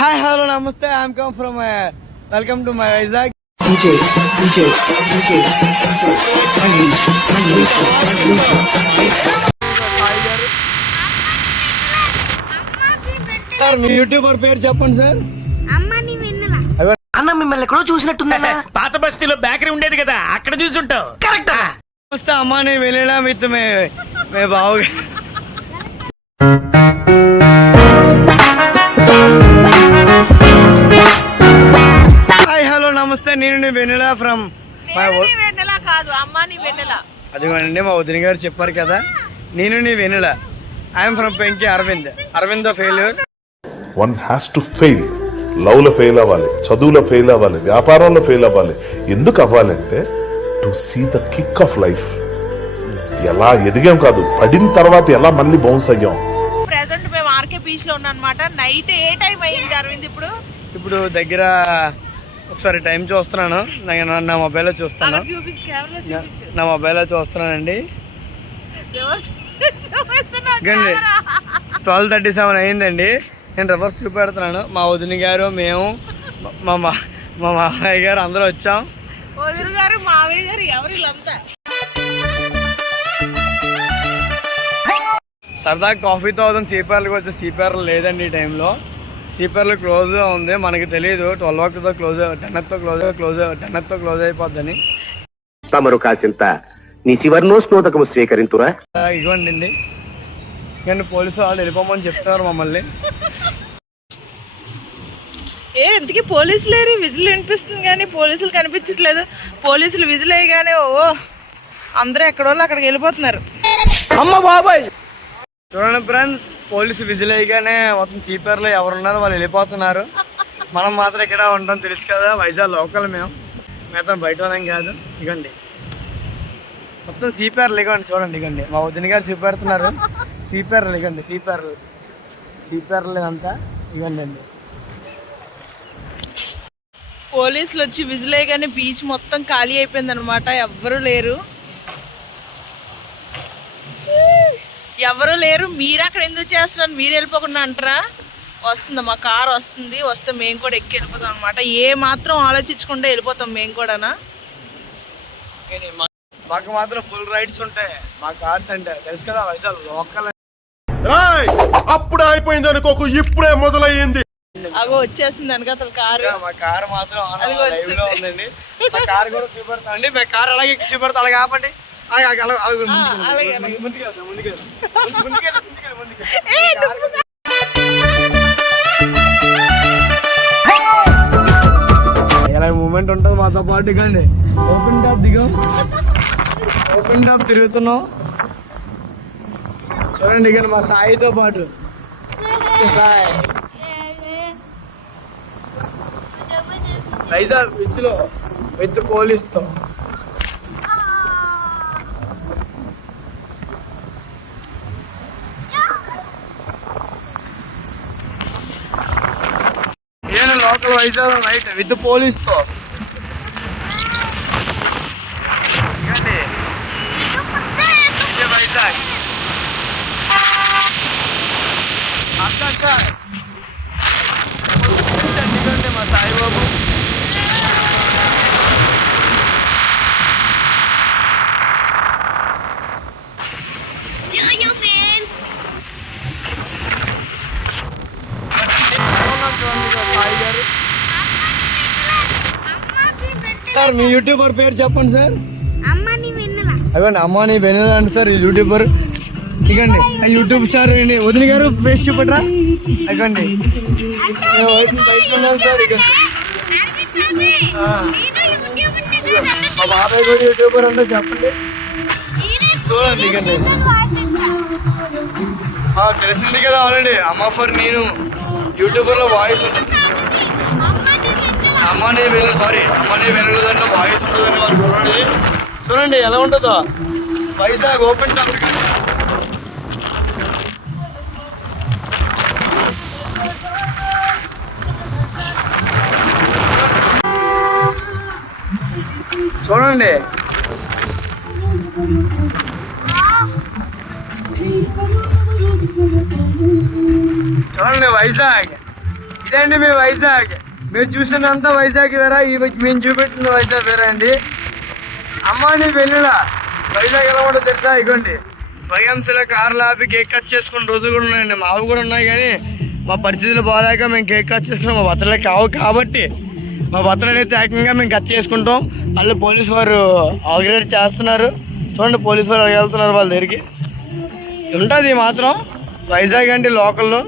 Hi, hello, namaste. I'm come from welcome to my Isaac. Sir me YouTuber పేరు చెప్పండి sir. అన్న మిమ్మల్ని ఎక్కడో చూసినట్టుందన్నా. పాత బస్తీలో బేకరీ ఉండేది కదా, అక్కడ చూసుంటావు. కరెక్ట్. నమస్తే అమ్మా, నేను వెళ్ళినా విత్ మే బావుగా. హాయ్ హలో నమస్తే, నేను వెన్నెలా ఫ్రమ్ అదిగోండి మా వదిన గారు చెప్పారు కదా, నేను నీ వెన్నెల. ఐఎమ్ ఫ్రమ్ పెంకి Aravind failure. One has to fail. Love లో ఫెయిల్ అవ్వాలి, చదువులో ఫెయిల్ అవ్వాలి, వ్యాపారంలో ఫెయిల్ అవ్వాలి. ఎందుకు అవ్వాలంటే to see the kick of life. ఎలా ఎదిగాం కాదు, పడిన తర్వాత ఎలా మళ్ళీ బౌన్స్ అయ్యాం. ప్రెసెంట్ మేము ఆర్కే బీచ్ లో ఉన్నాం అన్నమాట. నైట్ ఏ టైం అయింది అరవింద్? ఇప్పుడు దగ్గర ఒకసారి టైం చూస్తున్నాను, నా మొబైల్లో చూస్తాను. నా మొబైల్లో చూస్తున్నానండి. 12:37 అయిందండి. నేను రివర్స్ చూపెడుతున్నాను. మా వదిన గారు, మేము, మా మామయ్య గారు అందరూ వచ్చాం. వదిన గారు, మామయ్య గారు, ఎవరిలంతా సరదా కాఫీ తాగుదాం. సీపర్లకు వచ్చే సీపర్లు లేదండి ఈ టైంలో. సీపర్లు క్లోజ్గా ఉంది. మనకి తెలియదు 12తో క్లోజ్, 10తో క్లోజ్ అయిపోద్దని. తమరు కాసింత నీ చివర్నోస్నోదకము స్వీకరింతురా. ఇవ్వండి కానీ పోలీసు వాళ్ళు వెళ్ళిపోమని చెప్తున్నారు మమ్మల్ని. ఇంతకీ పోలీసులు లేరు. విజిల్ వినిపిస్తుంది కానీ పోలీసులు కనిపించట్లేదు. పోలీసులు విజిల్ అయ్యగానే అందరూ ఎక్కడోళ్ళు అక్కడికి వెళ్ళిపోతున్నారు. అమ్మ బాబాయ్, చూడండి ఫ్రెండ్స్, పోలీసు విజిల్ అయ్యగానే మొత్తం సీపర్లో ఎవరున్నారో వాళ్ళు వెళ్ళిపోతున్నారు. మనం మాత్రం ఇక్కడ ఉంటాం, తెలుసు కదా, వైజాగ్ లోకల్ మేము. మిగతా బయట వాళ్ళం కాదు. ఇగండి మొత్తం సీపర్లు. ఇగండి చూడండి, ఇగండి మా వదిన గారు చూపెడుతున్నారు. సీపర్లు ఇగండి, సీపర్లు ఇదంతా ఇగండి అండి. పోలీసులు వచ్చి విజిల్ అయ్యగానే బీచ్ మొత్తం ఖాళీ అయిపోయింది అనమాట. ఎవ్వరూ లేరు. మీరు అక్కడ ఎందుకు చేస్తున్నారు, మీరు వెళ్ళిపోకుండా అంటారా? వస్తుంది మా కార్ వస్తుంది, వస్తే మేము కూడా ఎక్కి వెళ్ళిపోతాం అనమాట. ఏ మాత్రం ఆలోచించకుండా వెళ్ళిపోతాం మేము కూడానా. మాకు మాత్రం ఫుల్ రైడ్స్ ఉంటాయి మా కార్స్ అంటే, తెలుసు కదా, వైజాగ్ లోకల్. అప్పుడే అయిపోయింది అనుకోకు, ఇప్పుడే మొదలయ్యింది. అగో వచ్చేస్తుంది వెనకాల కారు. మా కారు మాత్రం ఉందండి. మా కారు కూడా చూపెడతామండి. మా కారు అలాగే చూపెడతా, అలాగే ఆపండి. ఇలా మూమెంట్ ఉంటుంది మాతో పాటు. ఇకండి ఓపెన్ టాప్ దిగాం, ఓపెన్ టాప్ తిరుగుతున్నాం. చూడండి ఇక్కడ మా సాయితో పాటు. సాయి వైజాగ్ బీచ్ లో విత్ పోలీస్తో. నేను లోకల్ వైజాగ్ నైట్ విత్ పోలీస్తో. వైజాగ్ సార్ ఎందుకంటే మా సాయిబాబు సార్. మీ యూట్యూబర్ పేరు చెప్పండి సార్. అవ్వండి అమ్మా నీ వెన్నెల అండి సార్ యూట్యూబర్. ఇకండి యూట్యూబ్ స్టార్ వదిన గారు ఫేస్ చూపట్రా. ఇకండి సార్. ఇక మా బాబాయ్ కూడా యూట్యూబర్ అంటే చెప్పండి. చూడండి ఇకండి తెలిసింది కదా ఆల్రెడీ. అమ్మ ఫర్ నేను యూట్యూబర్ లో వాయిస్ ఉంటుంది. అమ్మని వెళ్ళదంటే వాయిస్ ఉంటుందండి వారు చూడండి. చూడండి ఎలా ఉంటుందో వైజాగ్ ఓపెన్ టాప్. చూడండి చూడండి వైజాగ్ ఇదండి మీ వైజాగ్. మీరు చూసినంత వైజాగ్ వేరా, మేము చూపెట్టిన వైజాగ్ వేరా అండి. అమ్మా నీ వెళ్ళిలా వైజాగ్ ఎలా ఉండో తెలుసా? ఇగోండి వైఎంసీలో కార్లు ఆపి కేక్ కట్ చేసుకున్న రోజులు కూడా ఉన్నాయండి. మావి కూడా ఉన్నాయి, కానీ మా పరిస్థితులు బాగాలేక మేము కేక్ కట్ చేసుకున్నాం. మా బట్టలే కావు కాబట్టి మా బట్టలు అనేది ఏకంగా మేము కట్ చేసుకుంటాం. మళ్ళీ పోలీసు వారు ఆగ్రేట్ చేస్తున్నారు. చూడండి పోలీసు వారు వెళ్తున్నారు వాళ్ళ దగ్గరికి. ఉంటుంది మాత్రం వైజాగ్ అంటే లోకల్లో